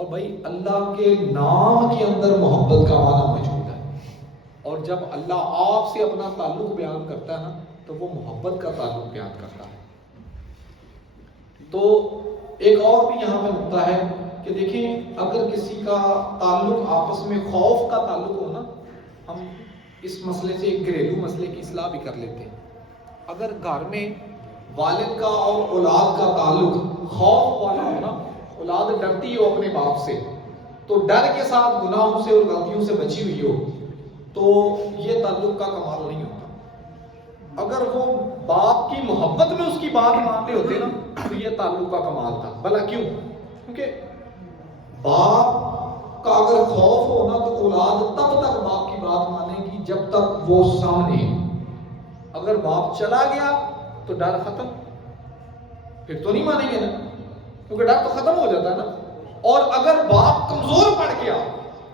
اور بھائی اللہ کے نام کے اندر محبت کا معنی موجود ہے، اور جب اللہ آپ سے اپنا تعلق بیان کرتا ہے نا تو وہ محبت کا تعلق بیان کرتا ہے۔ تو ایک اور بھی یہاں پہ نقطہ ہے کہ دیکھیں، اگر کسی کا تعلق آپس میں خوف کا تعلق ہو نا، ہم اس مسئلے سے ایک گھریلو مسئلے کی اصلاح بھی کر لیتے ہیں۔ اگر گھر میں والد کا اور اولاد کا تعلق خوف والا ہو نا، اولاد ڈرتی ہو اپنے باپ سے، تو ڈر کے ساتھ گناہوں سے اور غلطیوں سے بچی ہوئی ہو، تو یہ تعلق کا کمال نہیں ہوتا۔ اگر وہ باپ کی محبت میں اس کی بات مانتے ہوتے نا تو یہ تعلق کا کمال تھا۔ بھلا کیوں؟ کیونکہ باپ کا اگر خوف ہو نا تو اولاد تب تک باپ کی بات مانے گی جب تک وہ سامنے۔ اگر باپ چلا گیا تو ڈر ختم، پھر تو نہیں مانیں گے نا، کیونکہ ڈر تو ختم ہو جاتا ہے نا۔ اور اگر باپ کمزور پڑ گیا،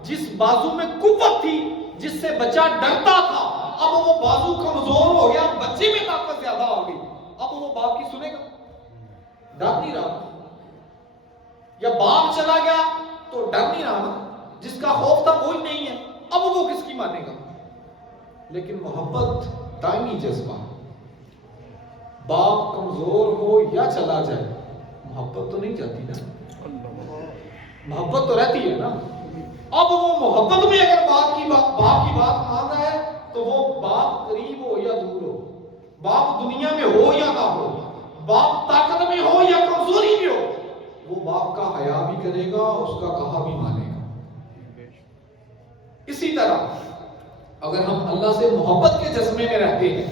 جس بازو میں قوت تھی جس سے بچہ ڈرتا تھا، اب وہ بازو کمزور ہو گیا، بچے میں طاقت زیادہ ہو گئی، اب وہ باپ کی سنے گا؟ ڈر نہیں رہا۔ یا باپ چلا گیا تو ڈر نہیں رہا نا، جس کا خوف تھا وہی نہیں ہے، اب وہ کس کی مانے گا؟ لیکن محبت دائمی جذبہ، باپ کمزور ہو یا چلا جائے، محبت تو نہیں جاتی نا، محبت تو رہتی ہے نا۔ اب وہ محبت میں اگر باپ کی بات مان رہا ہے تو وہ باپ قریب ہو یا دور ہو، باپ دنیا میں ہو یا نہ ہو، باپ طاقت میں ہو یا کمزوری میں ہو، وہ باپ کا حیا بھی کرے گا، اس کا کہا بھی مانے گا۔ اسی طرح اگر ہم اللہ سے محبت کے جذبے میں رہتے ہیں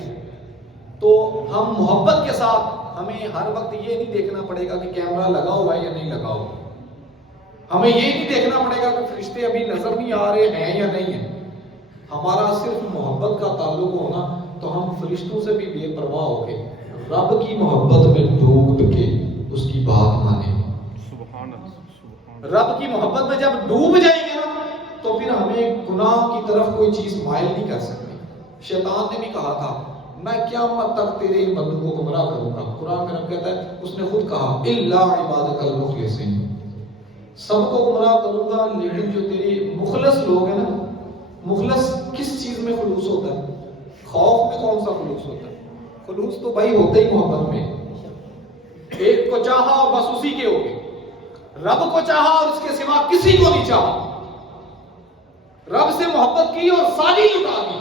تو ہم محبت کے ساتھ، ہمیں ہر وقت یہ نہیں دیکھنا پڑے گا کہ کیمرہ لگا ہوا ہے یا نہیں لگا ہوا، ہمیں یہ نہیں دیکھنا پڑے گا کہ فرشتے ابھی نظر نہیں آ رہے ہیں یا نہیں ہیں۔ ہمارا صرف محبت کا تعلق ہونا تو ہم فرشتوں سے بھی بے پرواہ ہو کے رب کی محبت میں ڈوب کے اس کی بات مانیں گے۔ رب کی محبت میں جب ڈوب جائیں گے نا تو پھر ہمیں گناہ کی طرف کوئی چیز مائل نہیں کر سکتی۔ شیطان نے بھی کہا تھا میں قیامت تک تیرے ان بندوں کو گمراہ کروں گا۔ قرآن میں رب کہتا ہے، اس نے خود کہا الا عبادک المخلصین، سب کو گمراہ کروں گا لیکن جو تیرے مخلص لوگ ہیں نا، مخلص کس چیز میں خلوص ہوتا ہے؟ خوف میں کون سا خلوص ہوتا ہے؟ خلوص تو بھائی ہوتا ہی محبت میں، ایک کو چاہا اور بس اسی کے ہو گئے، رب کو چاہا اور اس کے سوا کسی کو نہیں چاہا، رب سے محبت کی اور ساری لٹا دی،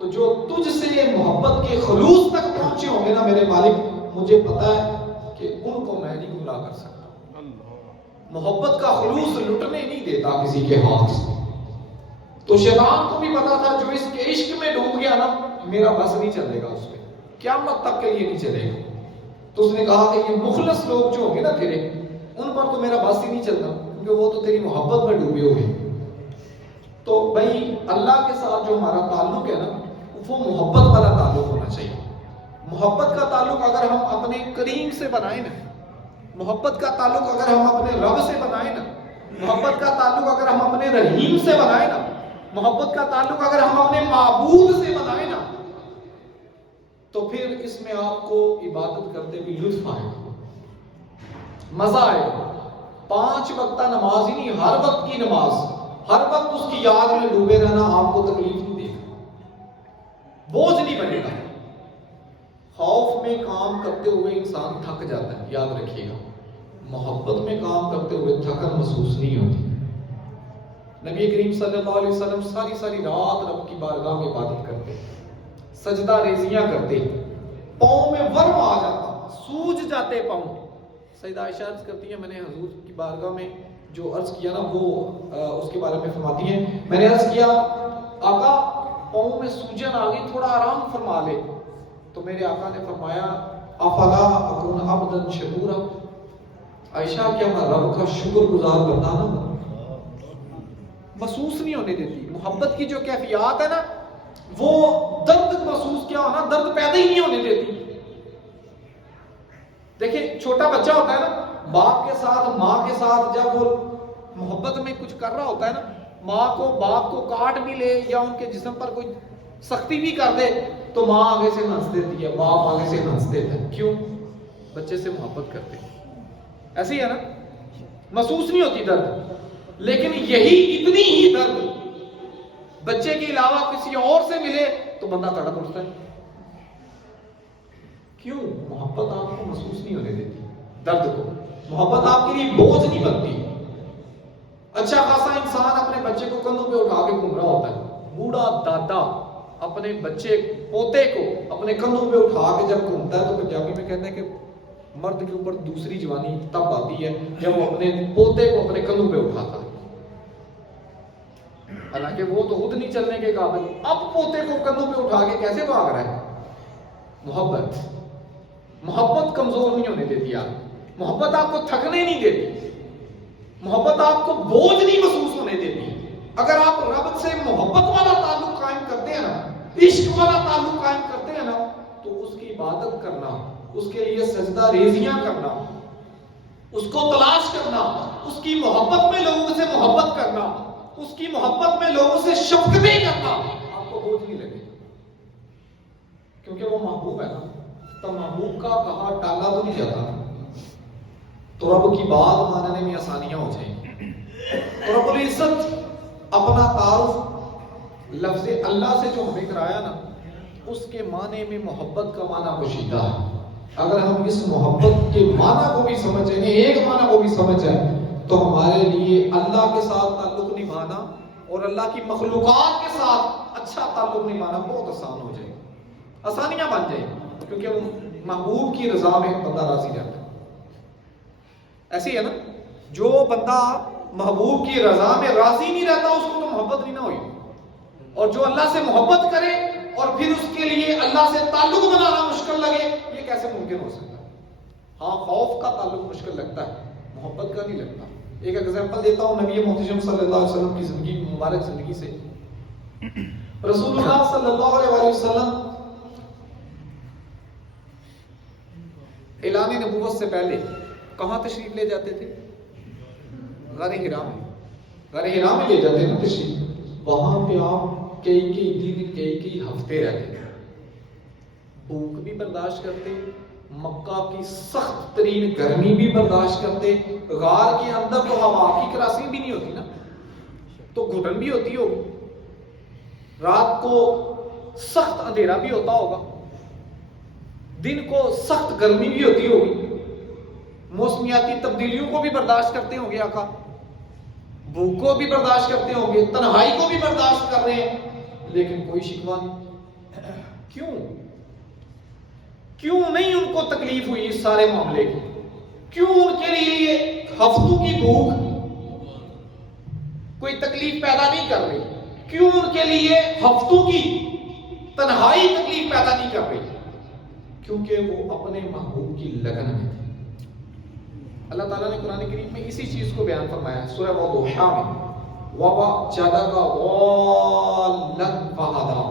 تو جو تجھ سے محبت کے خلوص تک پہنچے ہوں گے نا میرے مالک، مجھے پتا ہے کہ ان کو میں نہیں گمراہ کر سکتا۔ محبت کا خلوص لٹنے نہیں دیتا کسی کے ہاتھ سے۔ تو شیطان کو بھی پتا تھا جو اس کے عشق میں ڈوب گیا نا، میرا بس نہیں چلے گا اس پہ، قیامت تک کے لیے نہیں چلے گا۔ تو اس نے کہا کہ یہ مخلص لوگ جو ہوں گے نا تیرے، ان پر تو میرا بس ہی نہیں چلتا، کیونکہ وہ تو تیری محبت میں ڈوبے ہوئے۔ تو بھائی اللہ کے ساتھ جو ہمارا تعلق ہے نا، وہ محبت والا تعلق ہونا چاہیے۔ محبت کا تعلق اگر ہم اپنے کریم سے بنائیں نا، محبت کا تعلق اگر ہم اپنے رب سے بنائیں نا، محبت کا تعلق اگر ہم اپنے رحیم سے بنائیں نا، محبت کا تعلق اگر ہم اپنے معبود سے بنائیں نا، تو پھر اس میں آپ کو عبادت کرتے بھی لطف آئے گا، مزہ آئے گا۔ 5 وقتہ نماز ہی نہیں، ہر وقت کی نماز، ہر وقت اس کی یاد میں ڈوبے رہنا آپ کو تکلیف نہیں دے گا، بوجھ نہیں بنے گا۔ خوف میں کام کرتے ہوئے انسان تھک جاتا ہے، یاد رکھیے گا، محبت میں کام کرتے ہوئے تھکن محسوس نہیں ہوتی۔ نبی کریم صلی اللہ علیہ وسلم ساری رات رب کی بارگاہ میں عبادت کرتے، سجدہ ریزیاں کرتے، پاؤں میں ورم آ جاتا، سوج جاتے پاؤں۔ سیدہ عائشہ عرض کرتی ہیں میں نے حضور کی بارگاہ میں جو عرض کیا نا، وہ اس کے بارے میں فرماتی ہیں، میں نے عرض کیا آقا پاؤں میں سوجن آ گئی، تھوڑا آرام فرما لے۔ تو میرے آقا نے فرمایا افلا اکون عبدا شکورا، عائشہ کیا میں رب کا شکر گزار بندہ نہ بنوں؟ محسوس نہیں ہونے دیتی۔ محبت کی جو کیفیات ہے نا، وہ درد محسوس کیا ہونا، درد پیدا ہی نہیں ہونے دیتی۔ دیکھیں چھوٹا بچہ ہوتا ہے نا، باپ کے ساتھ ماں کے ساتھ جب وہ محبت میں کچھ کر رہا ہوتا ہے نا، ماں کو باپ کو کاٹ بھی لے یا ان کے جسم پر کوئی سختی بھی کر دے تو ماں آگے سے ہنس دیتی ہے، باپ آگے سے ہنس دیتا ہے۔ کیوں؟ بچے سے محبت کرتے ہیں۔ ایسے ہی ہے نا، محسوس نہیں ہوتی درد. لیکن یہی اتنی ہی درد بچے کے علاوہ کسی اور سے ملے تو بندہ تڑپ اٹھتا ہے. کیوں؟ محبت آپ کو محسوس نہیں ہونے دیتی درد کو. محبت آپ کے لیے بوجھ نہیں بنتی. اچھا خاصا انسان اپنے بچے کو کندھوں پہ اٹھا کے گھوم رہا ہوتا ہے. بوڑھا دادا اپنے بچے پوتے کو اپنے کندھوں پہ اٹھا کے جب گھومتا ہے تو پنجابی میں کہتے ہیں کہ مرد کے اوپر دوسری جوانی تب آتی ہے جب وہ اپنے پوتے کو اپنے کندھوں پہ اٹھاتا ہے. حالانکہ وہ تو خود نہیں چلنے کے قابل، اب پوتے کو کندھوں پہ اٹھا کے کیسے بھاگ رہا ہے؟ محبت کمزور نہیں ہونے دیتی آپ. محبت آپ کو تھکنے نہیں دیتی. محبت آپ کو بوجھ نہیں محسوس ہونے دیتی. اگر آپ رب سے محبت والا تعلق قائم کرتے ہیں نا، عشق والا تعلق قائم کرتے ہیں نا، تو اس کی عبادت کرنا، اس کے لیے سجدہ ریزیاں کرنا، اس کو تلاش کرنا، اس کی محبت میں لوگوں سے محبت کرنا، اس کی محبت میں لوگوں سے شفقتیں کرنا آپ کو بوجھ نہیں لگے. کیونکہ وہ محبوب ہے نا. تو محبوب کا کہا ٹالا تو نہیں جاتا، تو رب کی بات ماننے میں آسانیاں ہو جائیں. تو رب العزت اپنا تعارف لفظ اللہ سے جو ہمیں کرایا نا، اس کے معنی میں محبت کا معنی پوشیدہ ہے. اگر ہم اس محبت کے معنی کو بھی سمجھیں، ایک معنی کو بھی سمجھیں، تو ہمارے لیے اللہ کے ساتھ تعلق نبھانا اور اللہ کی مخلوقات کے ساتھ اچھا تعلق نبھانا بہت آسان ہو جائے. آسانیاں بن جائیں، کیونکہ وہ محبوب کی رضا میں بندہ راضی رہتا ہے. ایسی ہے نا، جو بندہ محبوب کی رضا میں راضی نہیں رہتا اس کو تو محبت نہیں نہ ہوئی. اور جو اللہ سے محبت کرے اور پھر اس کے لیے اللہ سے تعلق بنانا مشکل لگے، یہ کیسے ممکن ہو سکتا ہے؟ ہاں، خوف کا تعلق مشکل لگتا ہے، محبت کا نہیں لگتا. ایک ایگزامپل دیتا ہوں نبی محتشم صلی اللہ علیہ وسلم کی زندگی، مبارک زندگی سے. رسول اللہ صلی اللہ علیہ وسلم اعلان نبوت سے پہلے کہاں تشریف لے جاتے تھے؟ غار حرا میں. غار حرا میں لے جاتے نا تشریف. وہاں پہ آپ کئی دن کئی ہفتے رہتے تھے. بھوک بھی برداشت کرتے، مکہ کی سخت ترین گرمی بھی برداشت کرتے. غار کے اندر تو ہوا کی کراسی بھی نہیں ہوتی نا، تو گھٹن بھی ہوتی ہوگی. رات کو سخت اندھیرا بھی ہوتا ہوگا، دن کو سخت گرمی بھی ہوتی ہوگی. موسمیاتی تبدیلیوں کو بھی برداشت کرتے ہوں گے آقا. بھوک کو بھی برداشت کرتے ہوں گے، تنہائی کو بھی برداشت کر رہے ہیں، لیکن کوئی شکوہ نہیں. کیوں نہیں ان کو تکلیف ہوئی اس سارے معاملے کی؟ کیوں ان کے لیے یہ ہفتوں کی بھوک کوئی تکلیف پیدا نہیں کر رہی؟ کیوں ان کے لیے ہفتوں کی تنہائی تکلیف پیدا نہیں کر رہی؟ کیونکہ وہ اپنے محبوب کی لگن میں تھے. اللہ تعالیٰ نے قرآن کریم میں اسی چیز کو بیان فرمایا ہے سورہ وضحا میں، وَوَجَّدَكَ ضَالًّا فَهَدَىٰ.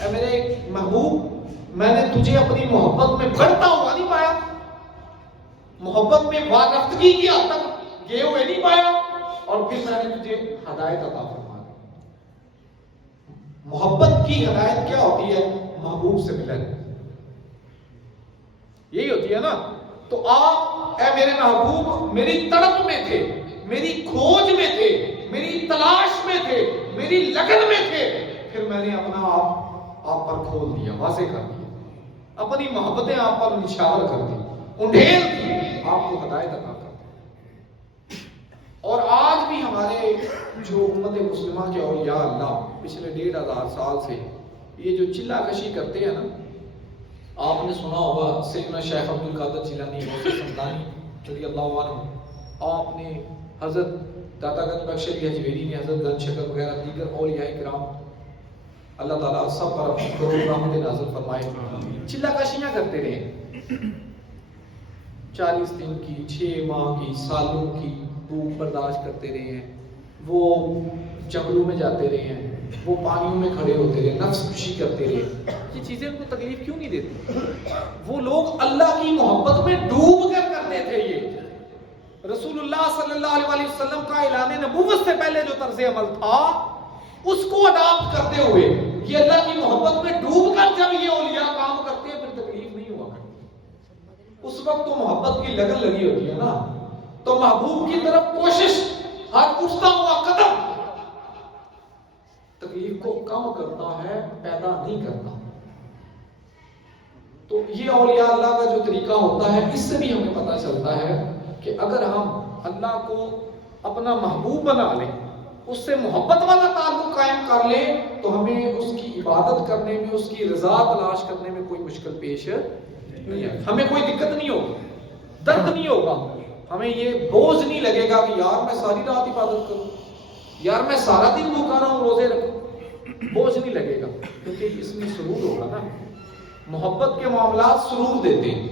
اے میرے محبوب، میں نے تجھے اپنی محبت میں بڑھتا ہوا نہیں پایا، محبت میں واقفتگی کی حد تک گئے ہوئے نہیں پایا، اور پھر میں نے تجھے ہدایت عطا فرما دی. محبت کی ہدایت کیا ہوتی ہے؟ محبوب سے ملن، یہی ہوتی ہے نا. تو آپ اے میرے محبوب میری تڑپ میں تھے، میری کھوج میں تھے، میری تلاش میں تھے، میری لگن میں تھے. پھر میں نے اپنا آپ پر کھول دیا، واضح کر دیا، اپنی محبتیں آپ پر نچھاور کر دی، انڈھیل دی، آپ کو ہدایت عطا کر دی. اور آج بھی ہمارے جو امت مسلمہ کے اولیاء اللہ پچھلے 1500 سال سے یہ جو چلہ کشی کرتے ہیں نا، آپ نے سنا ہوگا سیدنا شیخ عبد القادر جیلانی غوث سمدانی رضی اللہ عنہ، آپ نے حضرت داتا گنج بخش علی حجویری نے، حضرت گنج شکر وغیرہ دیگر اولیاء کرام، اللہ تعالیٰ سب پر اپنی کروڑ رحمت نازل فرمائے، چلہ کشیاں کرتے رہے. 40 دن کی، 6 ماہ کی، سالوں کی بھوک برداشت کرتے رہے ہیں. وہ جنگلوں میں جاتے رہے ہیں، وہ پانیوں میں کھڑے ہوتے رہے، نفس کشی کرتے رہے. یہ چیزیں ان کو تکلیف کیوں نہیں دیتی؟ وہ لوگ اللہ کی محبت میں ڈوب کر کرتے تھے. یہ رسول اللہ صلی اللہ علیہ وسلم کا اعلان نبوت سے پہلے جو طرز عمل تھا اس کو اڈاپٹ کرتے ہوئے یہ اللہ کی محبت میں ڈوب کر جب یہ اولیاء کام کرتے ہیں پھر تکلیف نہیں ہوا کرتی. اس وقت تو محبت کی لگن لگی ہوتی ہے نا. تو محبوب کی طرف کوشش، ہر اٹھتا ہوا قدم تکلیف کو کم کرتا ہے، پیدا نہیں کرتا۔ تو یہ اولیاء اللہ کا جو طریقہ ہوتا ہے، اس سے بھی ہمیں پتہ چلتا ہے کہ اگر ہم اللہ کو اپنا محبوب بنا لیں، اس سے محبت والا تعلق قائم کر لیں، تو ہمیں اس کی عبادت کرنے میں، اس کی رضا تلاش کرنے میں کوئی مشکل پیش نہیں ہے، ہمیں کوئی دقت نہیں ہوگی، درد نہیں ہوگا، ہمیں یہ بوجھ نہیں لگے گا کہ یار میں ساری رات عبادت کروں، یار میں سارا دن بھوکا رہا ہوں، روزے رکھوں، بوجھ نہیں لگے گا، کیونکہ اس میں سرور ہوگا نا۔ محبت کے معاملات سرور دیتے ہیں،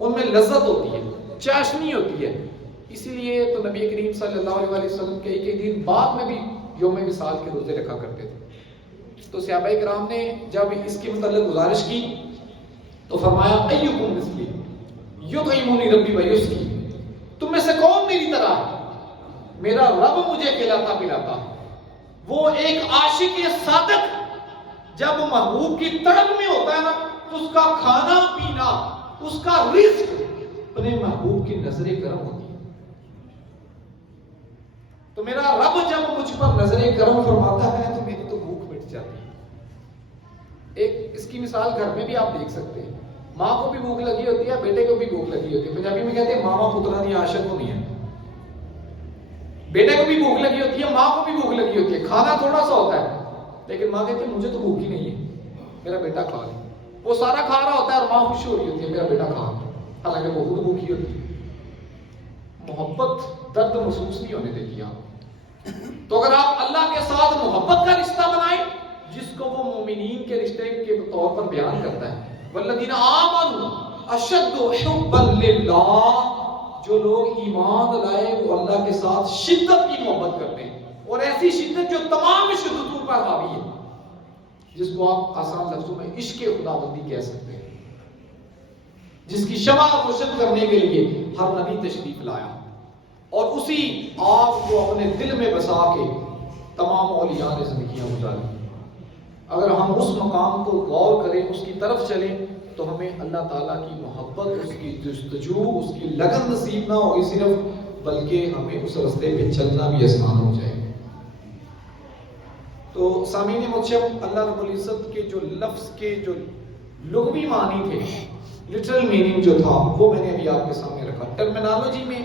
ان میں لذت ہوتی ہے، چاشنی ہوتی ہے، اسی لیے تو نبی کریم صلی اللہ علیہ وسلم کے ایک دن بعد میں بھی یوم وصال کے روزے رکھا کرتے تھے۔ تو صحابہ کرام نے جب اس کے متعلق گزارش کی تو فرمایا ایکم مثلی یطعمنی ربی ویسقی، تم میں سے کون میری طرح ہے، میرا رب مجھے کھلاتا پلاتا۔ وہ ایک عاشق صادق جب محبوب کی طلب میں ہوتا ہے نا، تو اس کا کھانا پینا، اس کا رزق اپنے محبوب کی نظر کرم ہوتی ہے۔ تو میرا رب جب مجھ پر نظر کرم فرماتا ہے تو میری تو بھوک مٹ جاتی ہے۔ ایک اس کی مثال گھر میں بھی آپ دیکھ سکتے ہیں، ماں کو بھی بھوک لگی ہوتی ہے، بیٹے کو بھی بھوک لگی ہوتی ہے۔ پنجابی میں کہتے ہیں ماما پترا دی عاشق کو نہیں ہے، بیٹے کو بھی بھوک لگی ہوتی ہے، ماں کو بھی بھوک لگی ہوتی ہے، کھانا تھوڑا سا ہوتا ہے، لیکن ماں کہتی ہے مجھے تو بھوک ہی نہیں ہے، میرا بیٹا کھا لے۔ وہ سارا کھا رہا ہوتا ہے اور ماں خوش ہو رہی ہوتی ہے میرا بیٹا کھا، حالانکہ وہ خود بھوکی ہوتی ہے۔ محبت درد محسوس نہیں ہونے دیتی آپ۔ تو اگر آپ اللہ کے ساتھ محبت کا رشتہ بنائیں، جس کو وہ مومنین کے رشتے کے طور پر بیان کرتا ہے، والذین آمنوا اشد حبا للہ، جو لوگ ایمان لائے وہ اللہ کے ساتھ شدت کی محبت کرتے ہیں، اور ایسی شدت جو تمام شدتوں پر حاوی ہے، جس کو آپ آسان لفظوں میں عشق خداوندی کہہ سکتے ہیں، جس کی شمع روشن کرنے کے لیے ہر نبی تشریف لایا، اور اسی آگ کو اپنے دل میں بسا کے تمام اولیاء نے زندگیاں گزاری۔ اگر ہم اس مقام کو غور کریں، اس کی طرف چلیں، تو ہمیں اللہ تعالیٰ کی محبت، اس کی جستجو، اس کی لگن نصیب نہ ہوگی صرف، بلکہ ہمیں اس راستے پہ چلنا بھی آسان ہو جائے۔ تو سامعین مجتمع، اللہ رب العزت کے جو لفظ کے جو لغوی معنی تھے، لٹرل میننگ جو تھا، وہ میں نے ابھی آپ کے سامنے رکھا۔ ٹرمینالوجی میں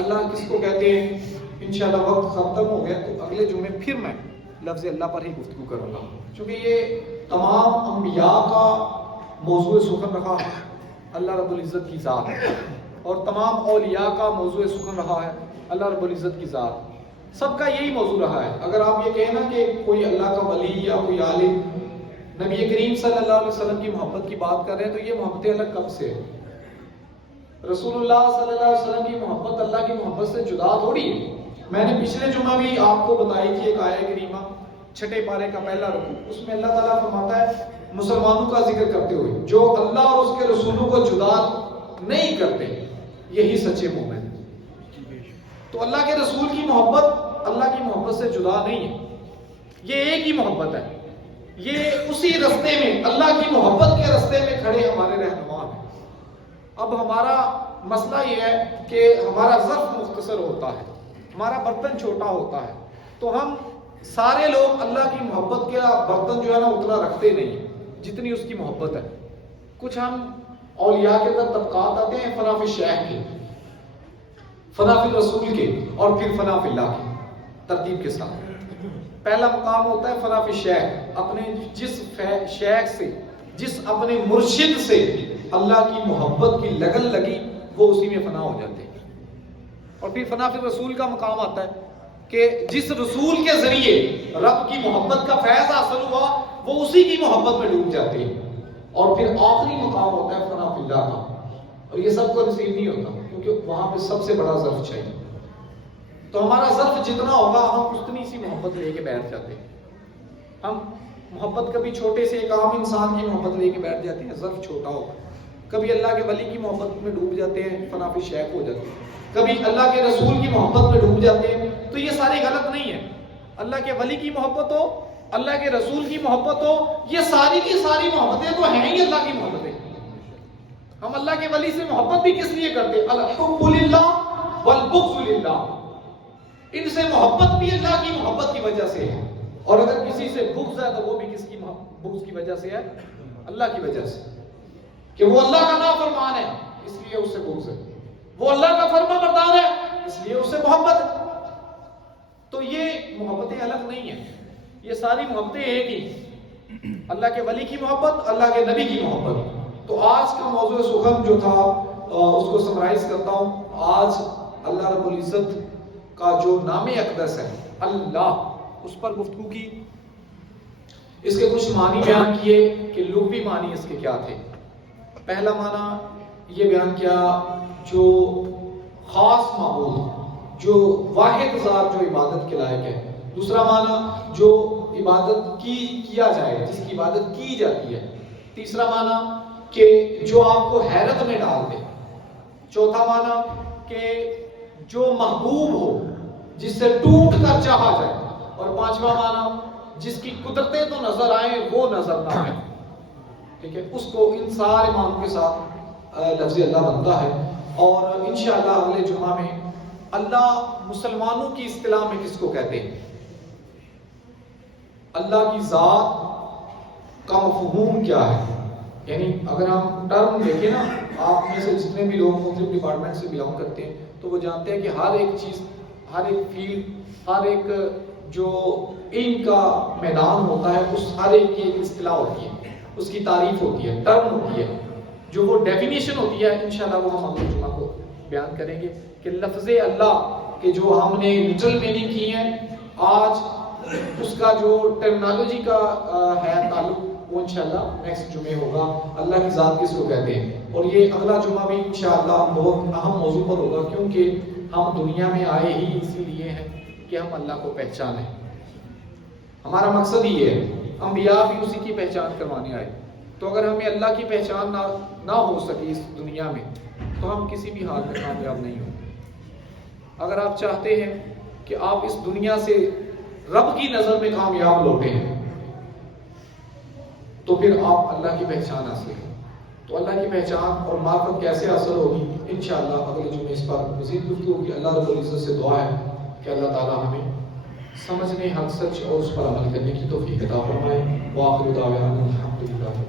اللہ کس کو کہتے ہیں، انشاءاللہ وقت ختم ہو گیا تو اگلے جمعے پھر میں لفظ اللہ پر ہی گفتگو کروں گا، کیونکہ یہ تمام انبیاء کا موضوع سخن رہا ہے اللہ رب العزت کی ذات، اور تمام اولیاء کا موضوع سخن رہا ہے اللہ رب العزت کی ذات، سب کا یہی موضوع رہا ہے۔ اگر آپ یہ کہیں نا کہ کوئی اللہ کا ولی یا کوئی عالم نبی کریم صلی اللہ علیہ وسلم کی محبت کی بات کر رہے ہیں، تو یہ محبت اللہ کب سے ہے؟ رسول اللہ صلی اللہ علیہ وسلم کی محبت اللہ کی محبت سے جدا تھوڑی ہے۔ میں نے پچھلے جمعہ بھی آپ کو بتائی تھی ایک آیت کریمہ، 6 پارے کا پہلا رکوع، اس میں اللہ تعالیٰ فرماتا ہے مسلمانوں کا ذکر کرتے ہوئے، جو اللہ اور اس کے رسولوں کو جدا نہیں کرتے، یہی سچے مومن۔ تو اللہ کے رسول کی محبت اللہ کی محبت سے جدا نہیں ہے، یہ ایک ہی محبت ہے، یہ اسی رستے میں، اللہ کی محبت کے رستے میں کھڑے ہمارے رہنما ہیں۔ اب ہمارا مسئلہ یہ ہے کہ ہمارا ظرف مختصر ہوتا ہے، ہمارا برتن چھوٹا ہوتا ہے، تو ہم سارے لوگ اللہ کی محبت کا برتن جو ہے نا اتنا رکھتے نہیں جتنی اس کی محبت ہے۔ کچھ ہم اولیاء کے اندر طبقات آتے ہیں، فنا فی الشیخ کے، فنا فی الرسول کے، اور پھر فنا فی اللہ کے، ترتیب کے ساتھ۔ پہلا مقام ہوتا ہے فنا فی الشیخ، اپنے جس شیخ سے، جس اپنے مرشد سے اللہ کی محبت کی لگن لگی، وہ اسی میں فنا ہو جاتے ہیں۔ اور پھر فنا فی الرسول کا مقام آتا ہے کہ جس رسول کے ذریعے رب کی محبت کا فیض حاصل ہوا، وہ اسی کی محبت میں ڈوب جاتے ہیں۔ اور پھر آخری مقام ہوتا ہے فنا فی اللہ کا، اور یہ سب کو نصیب نہیں ہوتا، کیونکہ وہاں پہ سب سے بڑا ظرف چاہیے۔ تو ہمارا ظرف جتنا ہوگا، ہم اتنی سی محبت لے کے بیٹھ جاتے ہیں۔ ہم محبت کبھی چھوٹے سے ایک عام انسان کی محبت لے کے بیٹھ جاتے ہیں، ظرف چھوٹا ہوگا، کبھی اللہ کے ولی کی محبت میں ڈوب جاتے ہیں، فنا فی الشیخ ہو جاتے ہیں، کبھی اللہ کے رسول کی محبت میں ڈوب جاتے ہیں۔ تو یہ سارے غلط نہیں ہے، اللہ کے ولی کی محبت ہو، اللہ کے رسول کی محبت ہو، یہ ساری کی ساری محبتیں تو ہیں ہی اللہ کی محبتیں۔ ہم اللہ کے ولی سے محبت بھی کس لیے کرتے؟ الحب للہ والبغض للہ، ان سے محبت بھی اللہ کی محبت کی وجہ سے ہے، اور اگر کسی سے بغض ہے تو وہ بھی کس کی بغض کی وجہ سے ہے؟ اللہ کی وجہ سے، کہ وہ اللہ کا نافرمان ہے اس لیے اس سے بغض ہے، وہ اللہ کا فرما بردار ہے اس لیے اس سے محبت ہے۔ تو یہ محبتیں الگ نہیں ہیں، یہ ساری محبتیں ایک ہی، اللہ کے ولی کی محبت، اللہ کے نبی کی محبت۔ تو آج کا موضوع سخن جو تھا اس کو سمرائز کرتا ہوں۔ آج اللہ رب العزت کا جو نام اقدس ہے اللہ، اس پر گفتگو کی، اس کے کچھ معنی بیان کیے کہ لغوی معنی اس کے کیا تھے۔ پہلا معنی یہ بیان کیا جو خاص معبود، جو واحد ذات جو عبادت کے لائق ہے۔ دوسرا معنی جو عبادت کیا جائے، جس کی عبادت کی جاتی ہے۔ تیسرا معنی کہ جو آپ کو حیرت میں ڈال دے۔ چوتھا معنی کہ جو محبوب ہو، جس سے ٹوٹ کر چاہا جائے۔ اور پانچواں معنی جس کی قدرتیں تو نظر آئیں وہ نظر نہ آئیں۔ ٹھیک ہے، اس کو ان سارے معنوں کے ساتھ لفظ اللہ بنتا ہے۔ اور انشاءاللہ اگلے جمعہ میں اللہ مسلمانوں کی اصطلاح میں کس کو کہتے ہیں، اللہ کی ذات کا مفہوم کیا ہے۔ یعنی اگر ہم ٹرم دیکھیں نا، آپ میں سے جتنے بھی لوگ مختلف ڈپارٹمنٹ سے بلانگ کرتے ہیں تو وہ جانتے ہیں کہ ہر ایک چیز، ہر ایک فیلڈ، ہر ایک جو علم کا میدان ہوتا ہے، اس ہر ایک کی ایک اصطلاح ہوتی ہے، اس کی تعریف ہوتی ہے، ٹرم ہوتی ہے، جو وہ ڈیفینیشن ہوتی ہے۔ انشاءاللہ وہ ہم اگلے جمعہ کو بیان کریں گے کہ لفظ اللہ کے جو ہم نے لٹرل میننگ کی ہیں، آج اس کا جو ٹرمنالوجی کا ہے تعلق، وہ انشاءاللہ نیکسٹ جمعے ہوگا۔ اللہ کی ذات کس کو کہتے ہیں، اور یہ اگلا جمعہ بھی انشاءاللہ بہت اہم موضوع پر ہوگا، کیونکہ ہم دنیا میں آئے ہی اسی لیے ہیں کہ ہم اللہ کو پہچانیں۔ ہمارا مقصد یہ ہے، انبیاء بھی اسی کی پہچان کروانے آئے۔ تو اگر ہمیں اللہ کی پہچان نہ ہو سکی اس دنیا میں تو ہم کسی بھی حال میں کامیاب نہیں ہوں۔ اگر آپ چاہتے ہیں کہ آپ اس دنیا سے رب کی نظر میں کامیاب لوٹے ہیں تو پھر آپ اللہ کی پہچان حاصل کریں۔ تو اللہ کی پہچان اور معرفت کیسے حاصل ہوگی، انشاءاللہ اگلے جمعے اس پر مزید گفتگو ہوگی۔ اللہ رب العزت سے دعا ہے کہ اللہ تعالی ہمیں سمجھنے، حق سچ اور اس پر عمل کرنے کی توفیق عطا فرمائے۔ وآخر دعوانا الحمدللہ۔